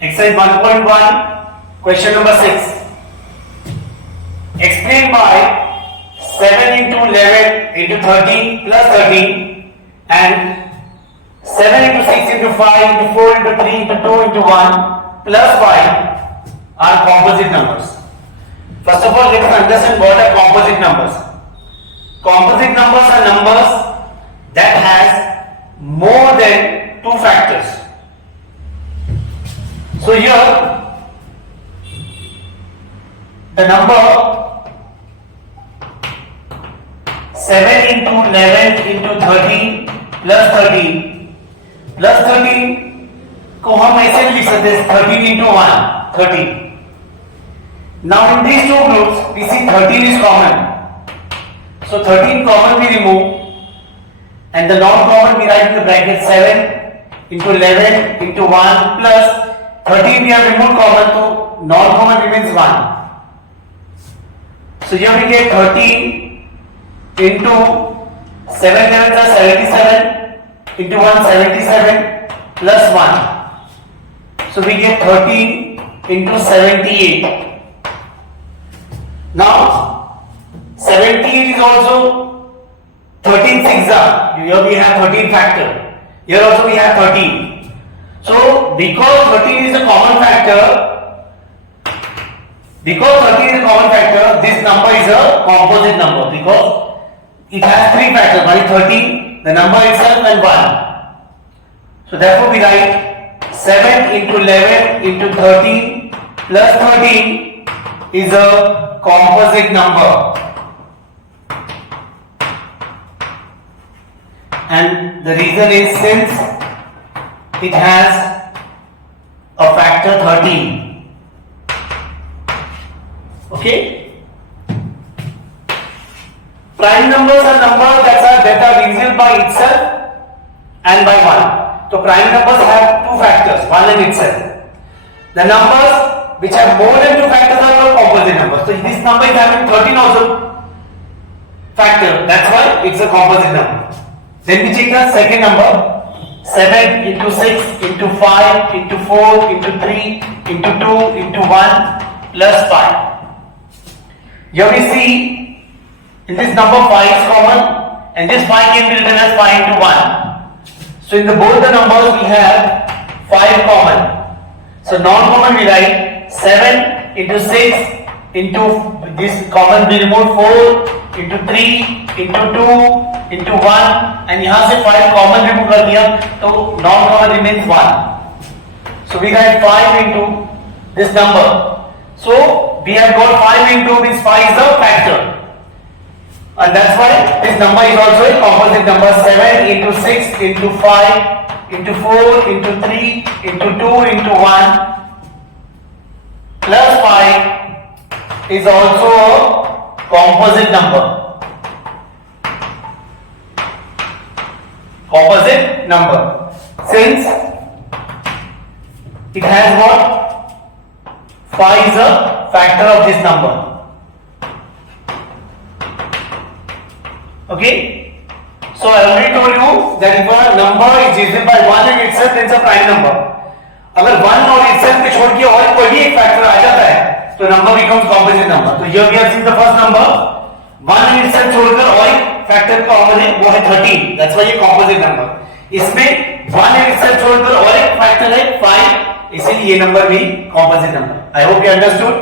Exercise 1.1, question number 6. Explain by 7 into 11 into 13 plus 13 and 7 into 6 into 5 into 4 into 3 into 2 into 1 plus 5 are composite numbers. First of all, let us understand what are composite numbers. Composite numbers are numbers that has more than 2 factors. So here the number 7 into 11 into 13 plus 13 को हम ऐसे लिख सकते हैं 13 into 1 13. Now in these two groups we see 13 is common, so 13 common we remove and the non-common we write in the bracket 7 into 11 into 1 plus 13 we have removed common, so non-common remains 1. So here we get 13 into 7 11 is 77 into 1 77 plus 1. So we get 13 into 78. Now 78 is also 13 6 here we have 13 factor. Here also we have 13. So because 13 is a common factor, this number is a composite number because it has 3 factors. One is 13, the number itself and 1. So therefore we write 7 into 11 into 13 plus 13 is a composite number. And the reason is since it has a factor 13. Okay? Prime numbers are numbers that are divisible by itself and by 1. So prime numbers have 2 factors, 1 and itself. The numbers which have more than 2 factors are called composite numbers. So this number is having 13 also factor. That's why it's a composite number. Then we take the second number. 7 into 6 into 5 into 4 into 3 into 2 into 1 plus 5. Here we see in this number 5 is common and this 5 can be written as 5 into 1. So in both the numbers we have 5 common. So non-common we write 7 into 6 into this common we remove 4 into 3 into 2 into 1 and यहाँ से 5 common remove कर दिया तो non-common remains 1. So we write 5 into this number. So we have got 5 into this 5 is a factor. And that's why this number is also a composite number. 7 into 6 into 5 into 4 into 3 into 2 into 1 plus 5 is also a composite number. Composite number. Since it has what? 5 is a factor of this number. Okay? So I already told you that if a number is divisible by 1 in itself, then it's a prime number. अगर 1 और itself के छोड़ के और कोई भी एक factor आ जाता है, तो number becomes composite number. तो here we have seen the first number. 1 in itself छोड़कर और एक factor का opposite वो है 13. That's why ये composite number. इसमें 1 in itself छोड़कर और एक factor है 5. इसीलिए ये number भी composite number. I hope you understood.